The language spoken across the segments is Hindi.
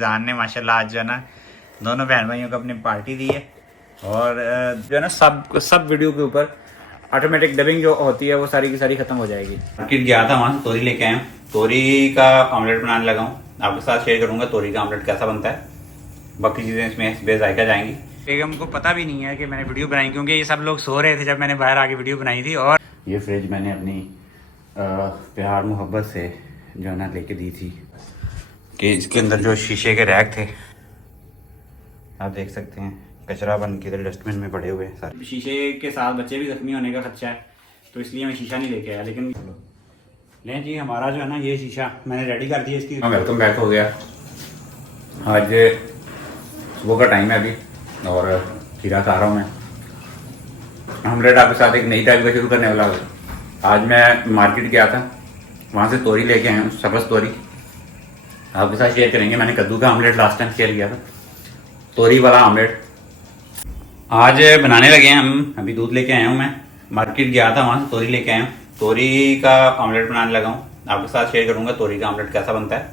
फिजान ने माशाल्लाह आज जो है ना दोनों बहन भाइयों को अपनी पार्टी दी है। और जो है ना सब वीडियो के ऊपर ऑटोमेटिक डबिंग जो होती है वो सारी की सारी खत्म हो जाएगी। मार्केट गया था, वहाँ से तोरी लेके आया हूँ, तोरी का ऑमलेट बनाने लगा हूँ। आपके साथ शेयर करूंगा तोरी का ऑमलेट कैसा बनता है, बाकी चीज़ें इसमें बेजायका जाएंगी। बेगम को पता भी नहीं है कि मैंने वीडियो बनाई, क्योंकि ये सब लोग सो रहे थे जब मैंने बाहर आके वीडियो बनाई थी। और ये फ्रिज मैंने अपनी प्यार मोहब्बत से जो है ना लेके दी थी कि इसके अंदर जो शीशे के रैक थे आप देख सकते हैं, कचरा बन के इधर डस्टबिन में पड़े हुए हैं सारे। शीशे के साथ बच्चे भी जख्मी होने का खर्चा है, तो इसलिए मैं शीशा नहीं लेके आया। लेकिन लें जी, हमारा जो है ना ये शीशा मैंने रेडी कर दिया इसकी। वेलकम बैक हो गया। आज सुबह का टाइम है अभी और खीरा खा रहा हूँ मैं। ऑमलेट आपके साथ एक नई टाइप का शुरू करने वाला हूँ। आज मैं मार्केट गया था, वहाँ से तोरी लेके आया हूँ, सब्ज़ तोरी आपके साथ शेयर करेंगे। मैंने कद्दू का ऑमलेट लास्ट टाइम शेयर किया था, तोरी वाला ऑमलेट आज बनाने लगे हैं हम। अभी दूध लेके आया हूँ मैं, मार्केट गया था, वहाँ से तोरी लेके आया हूँ, तोरी का ऑमलेट बनाने लगा हूँ। आपके साथ शेयर करूँगा तोरी का ऑमलेट कैसा बनता है,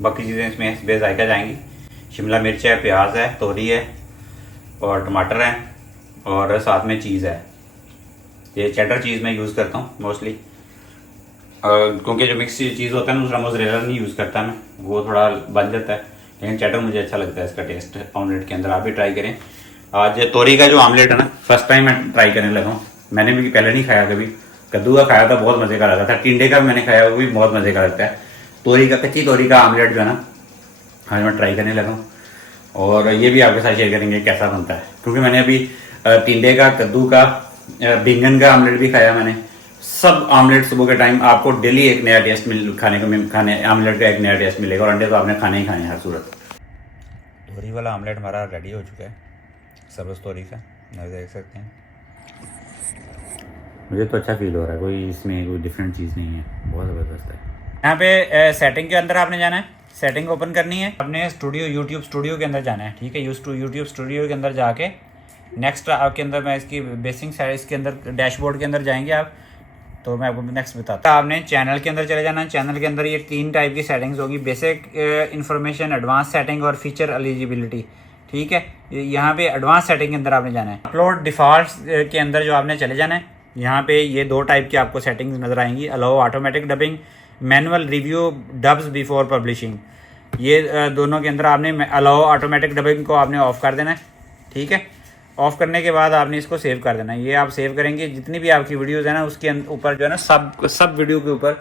बाकी चीज़ें इसमें बेजायका जाएंगी। शिमला मिर्च है, प्याज है, तोरी है और टमाटर है और साथ में चीज़ है। ये चेडर चीज़ मैं यूज़ करता हूँ मोस्टली, क्योंकि जो मिक्स चीज़ होता है ना दूसरा मोज़रेला नहीं यूज़ करता मैं, वो थोड़ा बन जाता है। लेकिन चेडर मुझे अच्छा लगता है इसका टेस्ट ऑमलेट के अंदर। आप भी ट्राई करें। आज तोरी का जो ऑमलेट है ना फर्स्ट टाइम मैं ट्राई करने लगा हूँ। मैंने भी पहले नहीं खाया कभी। कद्दू का खाया था, बहुत मज़े का लगा था। टिंडे का भी मैंने खाया, वो भी बहुत मज़े का लगता है। तोरी का, कच्ची तोरी का ऑमलेट जो है ना आज मैं ट्राई करने लगा हूँ और ये भी आपके साथ शेयर करेंगे कैसा बनता है। क्योंकि मैंने अभी टिंडे का, कद्दू का, बैंगन का ऑमलेट भी खाया मैंने। सब ऑमलेट सुबह के टाइम आपको डेली एक नया टेस्ट खाने ऑमलेट का एक नया टेस्ट मिलेगा। और अंडे तो आपने खाने ही खाने हर सूरत। तोरी वाला ऑमलेट हमारा रेडी हो चुका है, सब्ज़ तोरी का, आप देख सकते हैं। मुझे तो अच्छा फील हो रहा है, कोई इसमें कोई डिफरेंट चीज़ नहीं है, बहुत ज़बरदस्त है। यहाँ पे सेटिंग के अंदर आपने जाना है, सेटिंग ओपन करनी है, अपने स्टूडियो यूट्यूब स्टूडियो के अंदर जाना है। ठीक है, यूट्यूब स्टूडियो के अंदर जाके नेक्स्ट आपके अंदर मैं इसकी बेसिक साइड इसके अंदर डैशबोर्ड के अंदर जाएंगे आप, तो मैं आपको नेक्स्ट बताता हूँ। आपने चैनल के अंदर चले जाना है। चैनल के अंदर ये 3 टाइप की सेटिंग्स होगी, बेसिक इन्फॉर्मेशन, एडवांस सेटिंग और फीचर एलिजिबिलिटी। ठीक है, यहाँ पे एडवांस सेटिंग के अंदर आपने जाना है। अपलोड डिफ़ॉल्ट के अंदर जो आपने चले जाना है, यहाँ पे ये 2 टाइप की आपको सेटिंग्स नज़र आएंगी, allow automatic dubbing, manual review dubs before publishing. ये दोनों के अंदर आपने अलाउ ऑटोमेटिक डबिंग को आपने ऑफ़ कर देना है। ठीक है, ऑफ़ करने के बाद आपने इसको सेव कर देना है। ये आप सेव करेंगे, जितनी भी आपकी वीडियोज़ है ना उसके ऊपर जो है ना सब वीडियो के ऊपर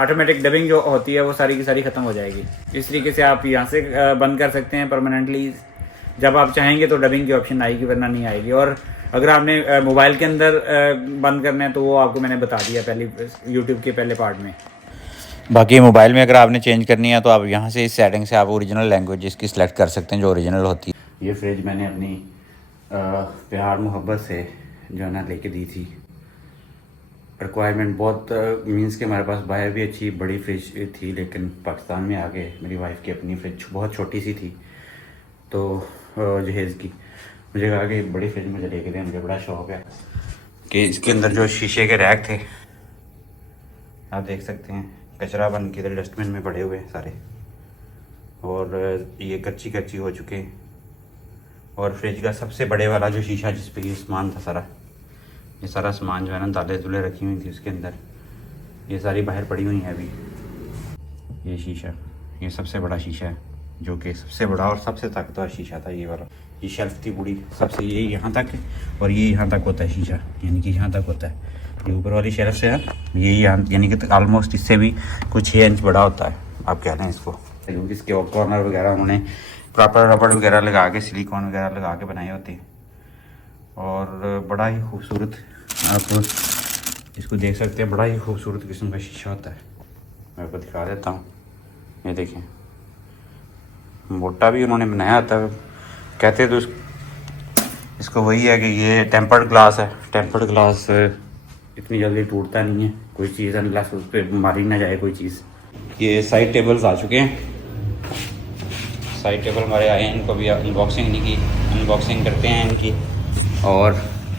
ऑटोमेटिक डबिंग जो होती है वो सारी की सारी ख़त्म हो जाएगी। इस तरीके से आप यहाँ से बंद कर सकते हैं परमानेंटली। जब आप चाहेंगे तो डबिंग की ऑप्शन आएगी, वरना नहीं आएगी। और अगर आपने मोबाइल के अंदर बंद करना है तो वो आपको मैंने बता दिया पहले यूट्यूब के पहले पार्ट में। बाकी मोबाइल में अगर आपने चेंज करनी है तो आप यहाँ से इस सेटिंग से आप ओरिजिनल लैंग्वेज इसकी सिलेक्ट कर सकते हैं जो ओरिजिनल होती है। ये फ्रिज मैंने अपनी प्यार मोहब्बत से जो है ना लेके दी थी। रिक्वायरमेंट बहुत मीन्स के हमारे पास बाहर भी अच्छी बड़ी फ्रिज थी, लेकिन पाकिस्तान में आके मेरी वाइफ की अपनी फ्रिज बहुत छोटी सी थी, तो जहेज़ की मुझे कहा कि बड़ी फ्रिज मुझे लेके दें। मुझे बड़ा शौक़ है कि इसके अंदर जो शीशे के रैक थे आप देख सकते हैं, कचरा बन के इधर डस्टबिन में पड़े हुए हैं सारे, और ये कच्ची हो चुके हैं। और फ्रिज का सबसे बड़े वाला जो शीशा जिस पे ये सामान था सारा, ये सारा सामान जो है ना दालें दूलें रखी हुई थी उसके अंदर, ये सारी बाहर पड़ी हुई हैं अभी। ये शीशा, ये सबसे बड़ा शीशा है, जो कि सबसे बड़ा और सबसे ताकतवर शीशा था ये वाला। ये शेल्फ थी पूरी सबसे, ये यहाँ तक और ये यहाँ तक होता है शीशा, यानी कि यहाँ तक होता है। ये ऊपर वाली शेल्फ से है, ये यहाँ यानी कि ऑलमोस्ट इससे भी कुछ 6 इंच बड़ा होता है आप कह रहे हैं इसको, क्योंकि इसके कॉर्नर वगैरह उन्होंने प्रॉपर रबड़ वगैरह लगा के, सिलिकॉन वगैरह लगा के बनाए होते हैं। और बड़ा ही खूबसूरत, आप इसको देख सकते हैं, बड़ा ही खूबसूरत किस्म का शीशा होता है। मैं आपको दिखा देता हूँ, ये देखें, मोटा भी उन्होंने बनाया था। कहते तो इसको वही है कि ये टेम्पर्ड ग्लास है। टेम्पर्ड ग्लास इतनी जल्दी टूटता नहीं है कोई चीज़, अनलेस उस पर मारी ना जाए कोई चीज़। ये साइड टेबल्स आ चुके हैं, साइड टेबल हमारे आए हैं, इनको भी अनबॉक्सिंग नहीं की, अनबॉक्सिंग करते हैं इनकी और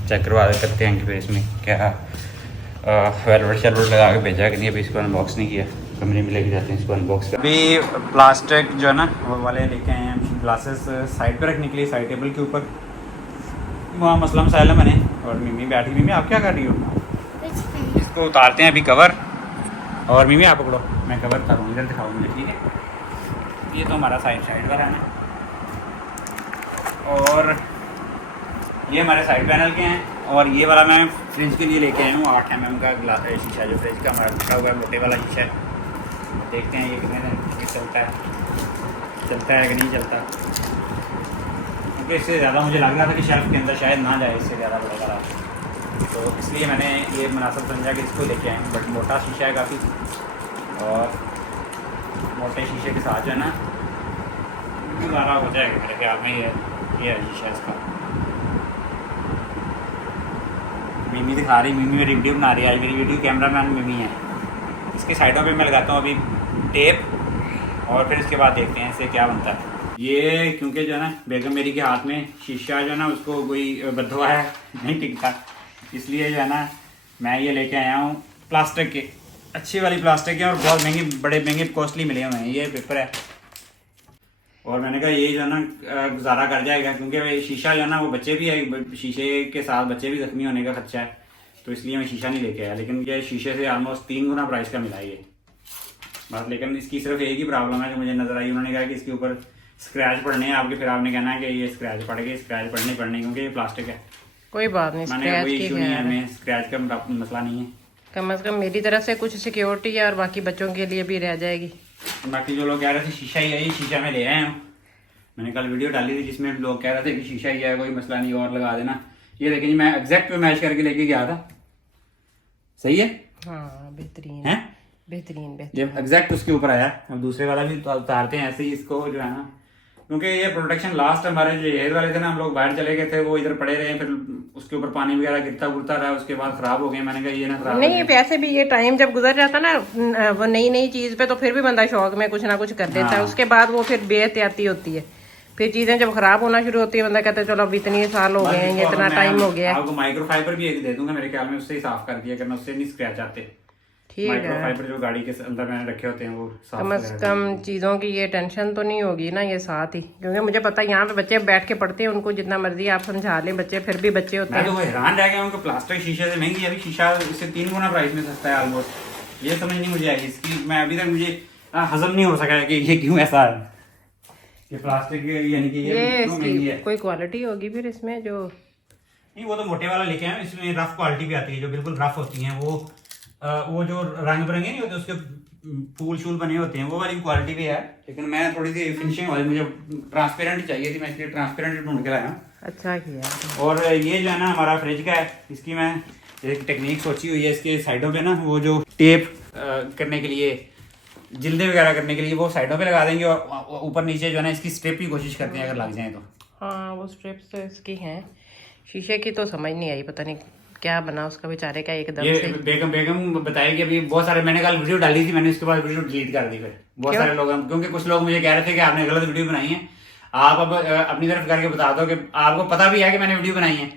चेक करवा करते हैं कि फिर इसमें क्या वेलवेट शेलवेट लगा के भेजा कि नहीं। अभी इसको अनबॉक्स नहीं किया, कमरे में लेके जाते हैं इसको अनबॉक्स कर। अभी प्लास्टिक जो है ना वो वाले लेके आए हैं ग्लासेस साइड पे रखने के लिए, साइड टेबल के ऊपर। वहाँ मसला मसाइल है मैंने और मिमी बैठी। मिमी आप क्या कर रही हो? इसको उतारते हैं अभी कवर, और मिमी आप पकड़ो, मैं कवर उतारूँ, इधर दिखाऊँ, ठीक है। ये तो हमारा साइड पर है ना, और ये हमारे साइड पैनल के हैं। और ये वाला मैं फ्रिज के लिए लेके आया हूँ 8 mm का ग्लास शीशा, जो फ्रिज का हमारा रखा हुआ है, मोटे वाला शीशा है। देखते हैं ये कितने दिन चलता है कि नहीं चलता, क्योंकि इससे ज़्यादा मुझे लग रहा था कि शेल्फ के अंदर शायद ना जाए इससे ज़्यादा बड़ा वाला, तो इसलिए मैंने ये मुनासिब समझा कि इसको लेके आए हूँ। बट मोटा शीशा है काफ़ी, और मोटे शीशे के साथ जो है ना गुजारा हो जाएगा मेरे ख्याल में। ये है शीशा इसका। मिमी दिखा रही, मिमी मेरी वीडियो बना रही है आज, मेरी वीडियो कैमरामैन मिमी है। इसके साइडों पे मैं लगाता हूँ अभी टेप, और फिर इसके बाद देखते हैं इससे क्या बनता है। ये क्योंकि जो है ना बेगम मेरी के हाथ में शीशा जो है ना उसको कोई बदवा है, नहीं टिकता, इसलिए जो है ना मैं ये लेके आया हूँ प्लास्टिक के, अच्छी वाली प्लास्टिक के, और बहुत महंगे, बड़े महंगे कॉस्टली मिले हुए हैं। ये पेपर है, और मैंने कहा ये जो है ना गुजारा कर जाएगा, क्योंकि शीशा जो है ना वो बच्चे भी है, शीशे के साथ बच्चे भी जख्मी होने का खर्चा है, तो इसलिए मैं शीशा नहीं लेके आया। लेकिन ये शीशे से ऑलमोस्ट 3 गुना प्राइस का मिला ये बात। लेकिन इसकी सिर्फ एक ही प्रॉब्लम है जो मुझे नजर आई, उन्होंने कहा कि इसके ऊपर स्क्रैच पड़ने हैं आपके, फिर आपने कहना है कि ये स्क्रैच पड़ गए, स्क्रैच पड़ने क्योंकि ये प्लास्टिक है। कोई बात नहीं, मैंने कोई इशू नहीं है, हमें स्क्रैच का मसला नहीं है। कम से कम मेरी तरफ से कुछ सिक्योरिटी है, और बाकी बच्चों के लिए भी रह जाएगी। बाकी जो लोग कह रहे थे शीशा ही है, ये शीशा में ले आए हूँ। मैंने कल वीडियो डाली थी जिसमें लोग कह रहे थे कि शीशा ही है, कोई मसला नहीं, और लगा देना। ये देखें जी, मैं एग्जैक्ट पे मैच करके लेके गया था। सही है, हाँ बेहतरीन है, बेहतरीन। जब एग्जैक्ट उसके ऊपर आया। अब दूसरे वाला भी उतारते हैं ऐसे ही इसको जो है ना, क्योंकि ये प्रोटेक्शन लास्ट हमारे जो हेयर वाले थे ना, हम लोग बाहर चले गए थे, वो इधर पड़े रहे, फिर उसके ऊपर पानी वगैरह गिरता गुरता रहा, उसके बाद खराब हो गए। मैंने कहा ये ना खराब नहीं, वैसे भी ये टाइम जब गुजर जाता ना वो नई चीज पे, तो फिर भी बंदा शौक में कुछ ना कुछ कर देता है। उसके बाद वो फिर बेहतियाती होती है, फिर चीजें जब खराब होना शुरू होती है, बंदा कहता है चलो अब इतने साल हो गए हैं, इतना टाइम हो गया। आपको माइक्रोफाइबर भी एक दे दूंगा मेरे ख्याल में, उससे ही साफ कर दिया करना, उससे नहीं स्क्रैच आते। ठीक है, माइक्रोफाइबर जो गाड़ी के अंदर मैंने रखे होते हैं वो साफ कम से कम चीजों की ये टेंशन तो नहीं होगी ना ये साथ ही, क्योंकि मुझे पता है यहाँ पे बच्चे बैठ के पढ़ते हैं, उनको जितना मर्जी आप समझा लें, बच्चे फिर भी बच्चे होते हैं। मैं तो हैरान रह गया हूँ कि प्लास्टिक शीशे से महंगी, अभी शीशा इससे 3 गुना प्राइस में सस्ता है ऑलमोस्ट। ये समझ नहीं मुझे आई इसकी, मैं अभी तक मुझे हजम नहीं हो सका है कि ये क्यों ऐसा है कि प्लास्टिक, यानी कि ये महंगी है। कोई क्वालिटी होगी फिर इसमें जो, नहीं वो तो मोटे वाला लेके आए, इसमें रफ क्वालिटी भी आती है, जो बिल्कुल रफ होती है, वो जो रंग बिरंगे नहीं होते, उसके फूल शूल बने होते हैं, वो वाली क्वालिटी भी है। लेकिन मैं थोड़ी सी फिनिशिंग वाली, मुझे ट्रांसपेरेंट चाहिए थी, मैं इसलिए ट्रांसपेरेंट ढूंढ के लाया हूँ। अच्छा किया। और ये जो है ना हमारा फ्रिज का है, इसकी मैं एक टेक्निक सोची हुई है, इसके साइडों पे ना वो जो टेप करने के लिए, जिल्दे वगैरह करने के लिए, वो साइडों पे लगा देंगे, और ऊपर नीचे जो है ना इसकी स्ट्रिप की कोशिश करते हैं अगर लग जाए तो। हाँ वो स्ट्रिप्स तो इसकी हैं, शीशे की तो समझ नहीं आई, पता नहीं क्या बना उसका बेचारे का एकदम ये से। बेगम बताएगी। अभी बहुत सारे, मैंने कल वीडियो डाली थी, मैंने उसके बाद वीडियो डिलीट कर दी फिर। बहुत सारे लोग, क्योंकि कुछ लोग मुझे कह रहे थे कि आपने गलत वीडियो बनाई है, आप अब अपनी तरफ करके बता दो कि आपको पता भी है कि मैंने वीडियो बनाई है।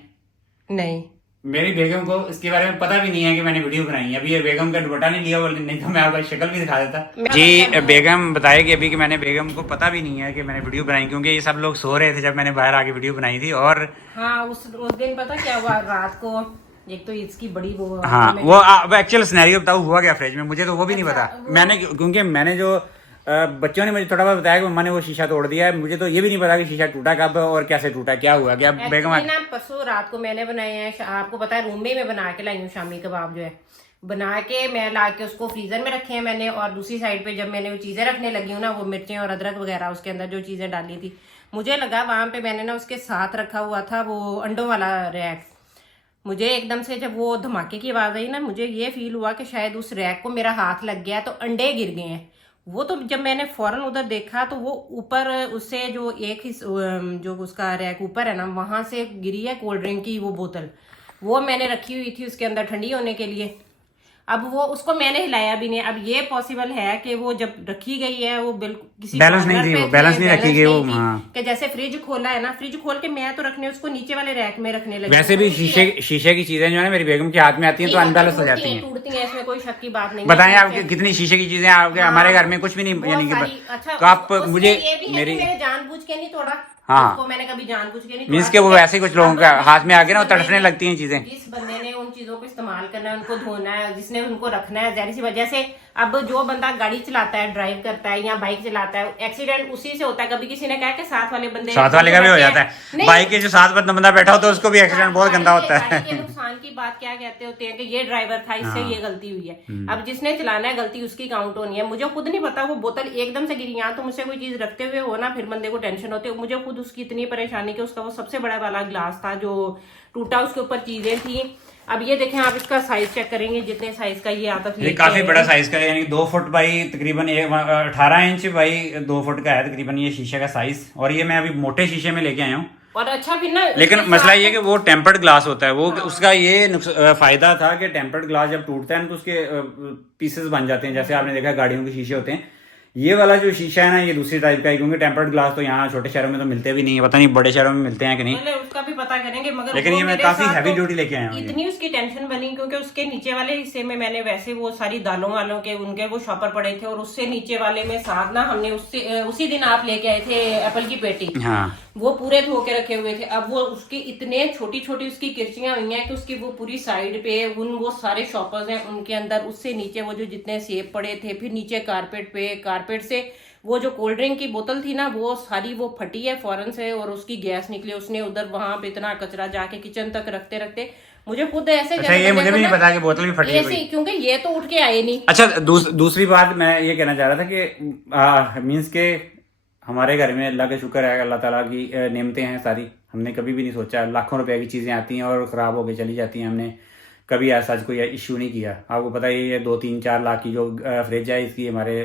नहीं, मेरी बेगम को इसके बारे में पता भी नहीं है कि मैंने वीडियो बनाई है। अभी ये बेगम का दुपट्टा नहीं लिया, नहीं तो मैं आपको शक्ल भी दिखा देता। जी बेगम बताएगी अभी कि मैंने, बेगम को पता भी नहीं है कि मैंने वीडियो बनाई, क्योंकि ये सब लोग सो रहे थे जब मैंने बाहर आके वीडियो बनाई थी। और हाँ उस दिन पता क्या हुआ, रात को एक तो इसकी बड़ी वो, हाँ वो एक्चुअल सिनेरियो बताओ हुआ क्या फ्रिज में, मुझे तो वो भी नहीं पता। मैंने, क्योंकि मैंने जो बच्चों ने मुझे थोड़ा बहुत बताया कि मम्मा ने वो शीशा तोड़ दिया है, मुझे तो ये भी नहीं पता कि शीशा टूटा कब और कैसे टूटा, क्या हुआ क्या। बेगम ना परसों रात को मैंने बनाए हैं, आपको पता है रूम में मैं बना के लाई हूँ शामी कबाब, जो है बना के मैं ला के उसको फ्रीजर में रखे हैं मैंने। और दूसरी साइड पे जब मैंने वो चीजें रखने लगी हूँ ना, वो मिर्चें और अदरक वगैरह उसके अंदर जो चीजें डाली थी, मुझे लगा वहां पे मैंने ना उसके साथ रखा हुआ था वो अंडों वाला रैक। मुझे एकदम से जब वो धमाके की आवाज आई ना, मुझे ये फील हुआ कि शायद उस रैक को मेरा हाथ लग गया तो अंडे गिर गए हैं। वो तो जब मैंने फौरन उधर देखा तो वो ऊपर उससे जो एक ही जो उसका रैक ऊपर है ना, वहां से गिरी है कोल्ड ड्रिंक की वो बोतल, वो मैंने रखी हुई थी उसके अंदर ठंडी होने के लिए। अब वो उसको मैंने हिलाया भी नहीं। अब ये पॉसिबल है कि वो जब रखी गई है वो बिल्कुल किसी बैलेंस नहीं थी, वो बैलेंस नहीं रखी गई वो। हाँ, कि जैसे फ्रिज खोला है ना, फ्रिज खोल के मैं तो रखने उसको नीचे वाले रैक में रखने लगी। वैसे भी शीशे की चीजें जो है मेरी बेगम के हाथ में आती हैं तो अनबैलेंस हो जाती हैं, टूटती हैं, इसमें कोई शक की बात नहीं। बताएं आप कितनी शीशे की चीजें आपके हमारे घर में कुछ भी नहीं, यानी कि अच्छा, तो आप मुझे मेरी जानबूझ के नहीं तोड़ा। हाँ, उसको मैंने कभी जानबूझ के नहीं मीन्स के वो वैसे ही कुछ लोगों का हाथ में आके ना वो तड़फने लगती हैं चीजें। जिस बंदे ने उन चीजों को इस्तेमाल करना है, उनको धोना है, जिसने उनको रखना है, जाहिर सी वजह से अब जो बंदा गाड़ी चलाता है, ड्राइव करता है या बाइक चलाता है, एक्सीडेंट उसी से होता है। कभी किसी ने कहा कि साथ वाले का भी हो जाता है, बाइक के जो साथ बंदा बैठा होता है उसको भी एक्सीडेंट बहुत गंदा होता है। नुकसान की बात क्या कहते होते हैं कि ये ड्राइवर था, इससे ये गलती हुई है। अब जिसने चलाना है गलती उसकी काउंट होनी है। मुझे खुद नहीं पता, वो बोतल एकदम से गिरी, यहाँ तो मुझसे कोई चीज रखते हुए हो ना, फिर बंदे को टेंशन होती है। मुझे खुद उसकी इतनी परेशानी कि उसका वो सबसे बड़ा वाला ग्लास था जो टूटा, उसके ऊपर चीजें थी। अब ये देखें, आप इसका साइज चेक करेंगे, जितने साइज का ये आता था, ये काफी बड़ा साइज का है, यानी 2 फुट बाई तकरीबन 18 इंच बाई 2 फुट का है तकरीबन ये शीशे का साइज। और ये मैं अभी मोटे शीशे में लेके आया हूँ। और अच्छा भी ना, लेकिन मसला ये कि वो टेम्पर्ड ग्लास होता है, वो उसका ये फायदा था कि टेम्पर्ड ग्लास जब टूटता है ना तो उसके पीसेस बन जाते हैं, जैसे आपने देखा गाड़ियों के शीशे होते हैं। ये वाला जो शीशा है ना ये दूसरी टाइप का है, क्योंकि टेम्पर्ड ग्लास तो यहाँ छोटे शहरों में तो मिलते भी नहीं है, पता नहीं बड़े शहरों में मिलते हैं कि नहीं, उसका भी पता करेंगे। मगर लेकिन ये मैं काफी हैवी ड्यूटी लेके आया हूँ। इतनी उसकी टेंशन बनी क्योंकि उसके नीचे वाले हिस्से में मैंने वैसे वो सारी दालों वालों के उनके वो शॉपर पड़े थे, और उससे नीचे वाले में साथ ना हमने उससे उसी दिन आप लेके आए थे एप्पल की पेटी, हाँ, वो पूरे धो के रखे हुए थे। अब वो उसकी इतने छोटी छोटी उसकी किरचियां हुई हैं कि उसकी वो पूरी साइड पे वो सारे शॉपर्स हैं उनके अंदर, उससे नीचे वो जो जितने सेब पड़े थे, फिर नीचे कारपेट पे, कारपेट से वो जो कोल्ड ड्रिंक की बोतल थी ना वो सारी वो फटी है फौरन से, और उसकी गैस निकली। उसने उधर वहां पे इतना कचरा जाके किचन तक रखते रखते मुझे खुद ऐसे अच्छा, ये मुझे भी नहीं पता कि बोतल भी फटी है, क्योंकि ये तो उठ के आए नहीं। अच्छा, दूसरी बात मैं ये कहना चाह रहा था कि मीन्स के हमारे घर में अल्लाह का शुक्र है, अल्लाह ताला की नेमतें हैं सारी। हमने कभी भी नहीं सोचा, लाखों रुपए की चीजें आती हैं और खराब होके चली जाती हैं, हमने कभी ऐसा कोई इश्यू नहीं किया। आपको पता है ये 2-3-4 लाख की जो फ्रिज है, इसकी हमारे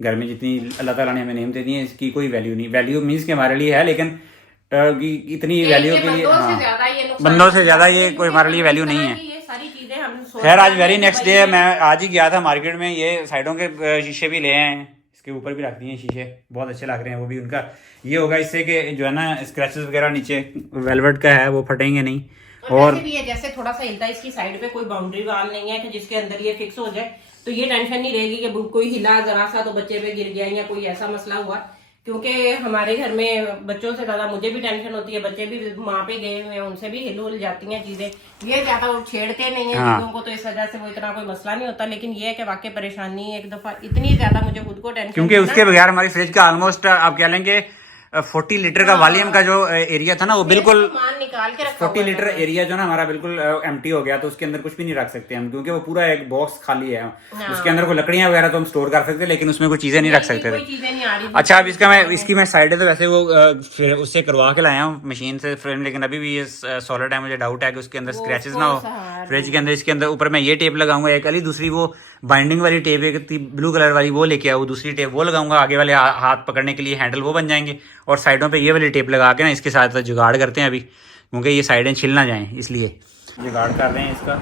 घर में जितनी अल्लाह ताला ने हमें नेमतें दी हैं इसकी कोई वैल्यू नहीं। वैल्यू मीन्स के हमारे लिए है, लेकिन इतनी वैल्यू के लिए बंदों से ज्यादा ये कोई हमारे लिए वैल्यू नहीं है। खैर, आज वेरी नेक्स्ट डे मैं आज ही गया था मार्केट में, ये साइडों के शीशे भी ले आए हैं, इसके ऊपर भी रख दिए शीशे, बहुत अच्छे लग रहे हैं। वो भी उनका ये होगा इससे कि जो है ना स्क्रैचेस वगैरह नीचे वेलवेट का है वो फटेंगे नहीं। और भी है जैसे थोड़ा सा हिलता है, इसकी साइड पे कोई बाउंड्री वाल नहीं है कि जिसके अंदर ये फिक्स हो जाए, तो ये टेंशन नहीं रहेगी कि कोई हिला जरा सा तो बच्चे पे गिर गया या कोई ऐसा मसला हुआ। क्योंकि हमारे घर में बच्चों से ज्यादा मुझे भी टेंशन होती है, बच्चे भी माँ पे गए हुए हैं, उनसे भी हिल जाती हैं चीजें, ये ज्यादा छेड़ते नहीं है चीजों को, तो इस वजह से वो इतना कोई मसला नहीं होता। लेकिन ये है कि वाकई परेशानी एक दफा इतनी ज्यादा मुझे खुद को टेंशन, क्योंकि उसके बगैर हमारी फ्रिज का ऑलमोस्ट आप कह लेंगे 40 लीटर का वॉल्यूम का जो एरिया था ना वो बिल्कुल निकाल के रखा 40 लीटर एरिया जो ना हमारा बिल्कुल एम्प्टी हो गया, तो उसके अंदर कुछ भी नहीं रख सकते हम, क्योंकि वो पूरा एक बॉक्स खाली है। उसके अंदर कोई लकड़ियां वगैरह तो हम स्टोर कर सकते, लेकिन उसमें कोई चीजें नहीं रख सकते थे। अच्छा, अब इसकी मैं साइड तो वैसे वो फिर उससे करवा के लाया हूँ मशीन से, लेकिन अभी भी ये सॉलिड है, मुझे डाउट है कि उसके अंदर स्क्रैचेस ना हो फ्रिज के अंदर। इसके अंदर ऊपर मैं ये टेप लगाऊंगा एक वाली, दूसरी वो बाइंडिंग वाली टेप एक ब्लू कलर वाली वो लेके आऊँ, दूसरी टेप वो लगाऊंगा, आगे वाले हाथ पकड़ने के लिए हैंडल वो बन जाएंगे, और साइडों पे ये वाली टेप लगा के ना इसके साथ जुगाड़ करते हैं अभी, क्योंकि ये साइडें छिल ना जाएं, इसलिए जुगाड़ कर रहे हैं इसका।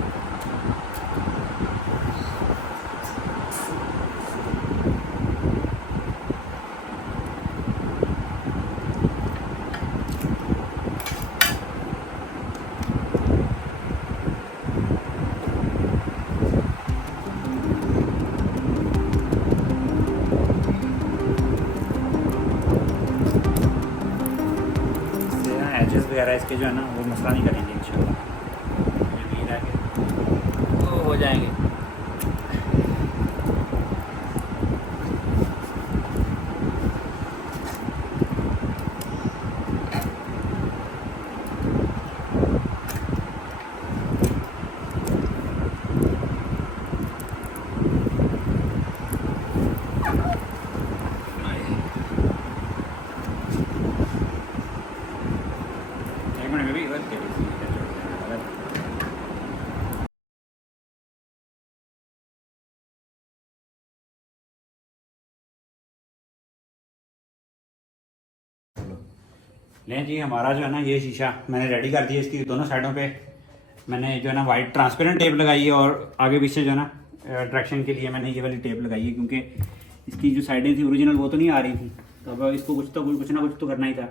वगैरह इसके जो है ना वो मसला नहीं करेंगे इंशाल्लाह, उम्मीद है कि वो हो जाएंगे। लें जी, हमारा जो है ना ये शीशा मैंने रेडी कर दिया, इसकी दोनों साइडों पे मैंने जो है ना वाइट ट्रांसपेरेंट टेप लगाई है, और आगे पीछे जो है ना अट्रैक्शन के लिए मैंने ये वाली टेप लगाई है, क्योंकि इसकी जो साइडें थी ओरिजिनल वो तो नहीं आ रही थी, तो अब इसको कुछ ना कुछ तो करना ही था।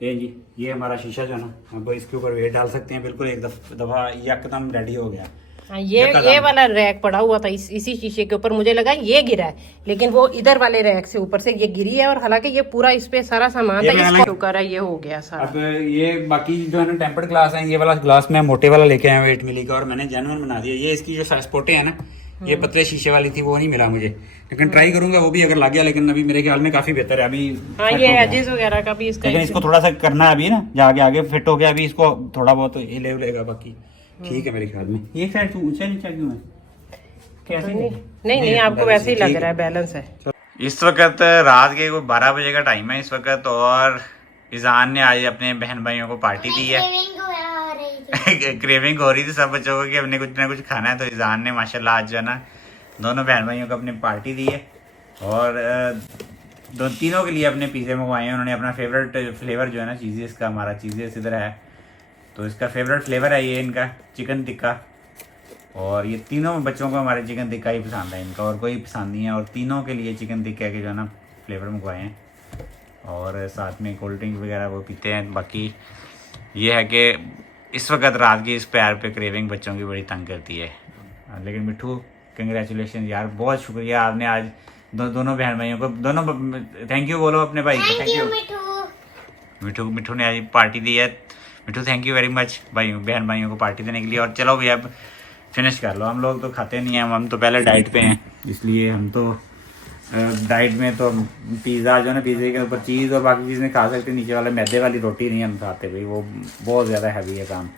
ये जी, ये हमारा शीशा जो है ना, अब इसके ऊपर वेट डाल सकते हैं, बिल्कुल एक दफ़ा यकदम रेडी हो गया। हाँ, ये वाला रैक पड़ा हुआ था इसी शीशे के ऊपर, मुझे लगा ये गिरा है, लेकिन वो इधर वाले रैक से ऊपर से ये गिरी है, और हालांकि ये पूरा इस पे सारा सामान था, इसका शुक्र है ये हो गया सारा। अब ये बाकी जो है ना टेम्पर्ड ग्लास है, ये वाला ग्लास मैं मोटे वाला लेके आया हूँ 8 मिली का, और मैंने जेन्युइन बना दिया। ये इसकी जो स्पोर्टें है ना, ये पतले शीशे वाली थी, वो नहीं मिला मुझे, लेकिन ट्राई करूंगा वो भी अगर लग गया, लेकिन अभी मेरे ख्याल में काफी बेहतर है अभी। हाँ, ये एजेस वगैरह का भी इसका, लेकिन इसको थोड़ा सा करना है अभी ना, जाके आगे फिट हो गया, अभी इसको थोड़ा बहुत हिले उलेगा, बाकी ठीक है मेरे ख्याल में। ये साइड ऊंचा नीचा क्यों है, कैसे? नहीं आपको वैसे ही लग रहा है, बैलेंस है। इस वक्त रात के 12 बजे का टाइम है इस वक्त, और इजान ने आज अपने बहन भाइयों को पार्टी दी है। क्रेविंग हो रही थी सब बच्चों को कि अपने कुछ ना कुछ खाना है, तो इजान ने माशाल्लाह आज जो है ना दोनों बहन भाइयों को अपनी पार्टी दी है, और तीनों के लिए अपने पिज़्ज़े मंगवाए हैं उन्होंने। अपना फेवरेट फ्लेवर जो है ना चीज़ेस का, हमारा चीज़ेस इधर है, तो इसका फेवरेट फ्लेवर है ये इनका चिकन टिक्का, और ये तीनों बच्चों को हमारे चिकन टिक्का ही पसंद है इनका, और कोई पसंद नहीं है, और तीनों के लिए चिकन टिक्का के जो है ना फ्लेवर मंगवाए हैं, और साथ में कोल्ड ड्रिंक वगैरह वो पीते हैं। बाकी ये है कि इस वक्त रात की इस प्यार पे क्रेविंग बच्चों की बड़ी तंग करती है। लेकिन मिठू कंग्रेचुलेशन यार, बहुत शुक्रिया आपने आज दोनों बहन भाइयों को, दोनों थैंक यू बोलो अपने भाई को। थैंक यू मिठू ने आज पार्टी दी है। मिठू थैंक यू वेरी मच बहन भाइयों को पार्टी देने के लिए। और चलो भैया अब फिनिश कर लो, हम लोग तो खाते नहीं हैं, हम तो पहले डाइट पे हैं, इसलिए हम तो डाइट में तो पिज़्ज़ा जो है ना, पिज़्ज़े के ऊपर चीज़ और बाकी चीज़ें खा सकते, नीचे वाले मैदे वाली रोटी नहीं हम खाते भाई, वो बहुत ज़्यादा हैवी है काम।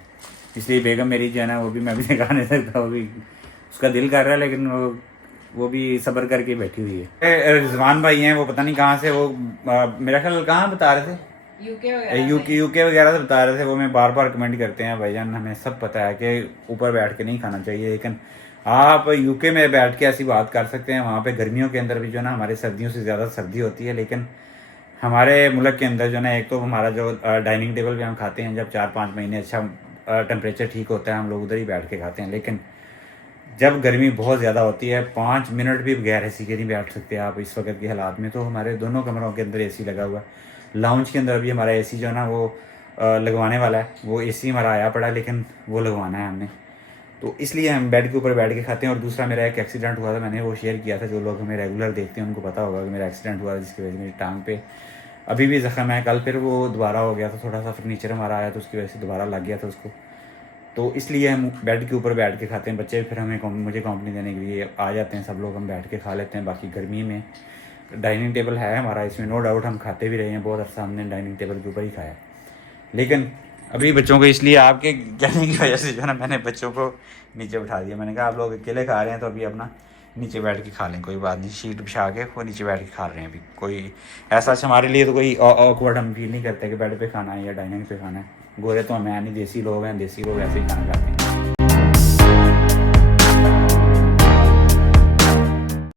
इसलिए बेगम मेरी जो है ना, वो भी मैं भी खा नहीं सकता, वो भी उसका दिल कर रहा है, लेकिन वो भी सब्र करके बैठी हुई है। रिजवान भाई हैं, वो पता नहीं कहाँ से, वो मेरा ख्याल कहाँ बता रहे थे, यूके वगैरह से बता रहे थे। वो मैं बार बार कमेंट करते हैं भाईजान, हमें सब पता है कि ऊपर बैठ के नहीं खाना चाहिए, लेकिन आप यूके में बैठ के ऐसी बात कर सकते हैं। वहाँ पे गर्मियों के अंदर भी जो है ना, हमारे सर्दियों से ज़्यादा सर्दी होती है, लेकिन हमारे मुल्क के अंदर जो है ना, एक तो हमारा जो डाइनिंग टेबल पे हम खाते हैं, जब 4-5 महीने अच्छा टेम्परेचर ठीक होता है, हम लोग उधर ही बैठ के खाते हैं। लेकिन जब गर्मी बहुत ज़्यादा होती है, 5 मिनट भी बगैर एसी के नहीं बैठ सकते आप इस वक्त के हालात में। तो हमारे दोनों कमरों के अंदर एसी लगा हुआ है। लाउंज के अंदर भी हमारा एसी जो है ना, वो लगवाने वाला है, वो एसी हमारा आया पड़ा है, लेकिन वो लगवाना है हमने, तो इसलिए हम बेड के ऊपर बैठ के खाते हैं। और दूसरा, मेरा एक एक्सीडेंट हुआ था, मैंने वो शेयर किया था, जो लोग हमें रेगुलर देखते हैं उनको पता होगा कि मेरा एक्सीडेंट हुआ, जिसकी वजह से मेरी टांग पे अभी भी जख्म है। कल फिर वो दोबारा हो गया था, थोड़ा सा फर्नीचर हमारा आया तो उसकी वजह से दोबारा लग गया था उसको, तो इसलिए हम बेड के ऊपर बैठ के खाते हैं। बच्चे फिर मुझे कंपनी देने के लिए आ जाते हैं, सब लोग हम बैठ के खा लेते हैं। बाकी गर्मी में डाइनिंग टेबल है हमारा, इसमें नो डाउट हम खाते भी रहे हैं, बहुत अर्सा हमने डाइनिंग टेबल के ऊपर ही खाया। लेकिन अभी बच्चों को इसलिए आपके कहने की वजह से जो है ना, मैंने बच्चों को नीचे बिठा दिया। मैंने कहा आप लोग अकेले खा रहे हैं तो अभी अपना नीचे बैठ के खा लें, कोई बात नहीं, शीट बिछा के वो नीचे बैठ के खा रहे हैं। अभी कोई ऐसा हमारे लिए तो कोई ऑकवर्ड हम फील नहीं करते कि बेड पे खाना है या डाइनिंग पे खाना है। गोरे तो हमें नहीं, देसी लोग हैं, देसी लोग ऐसे ही खाना खाते हैं।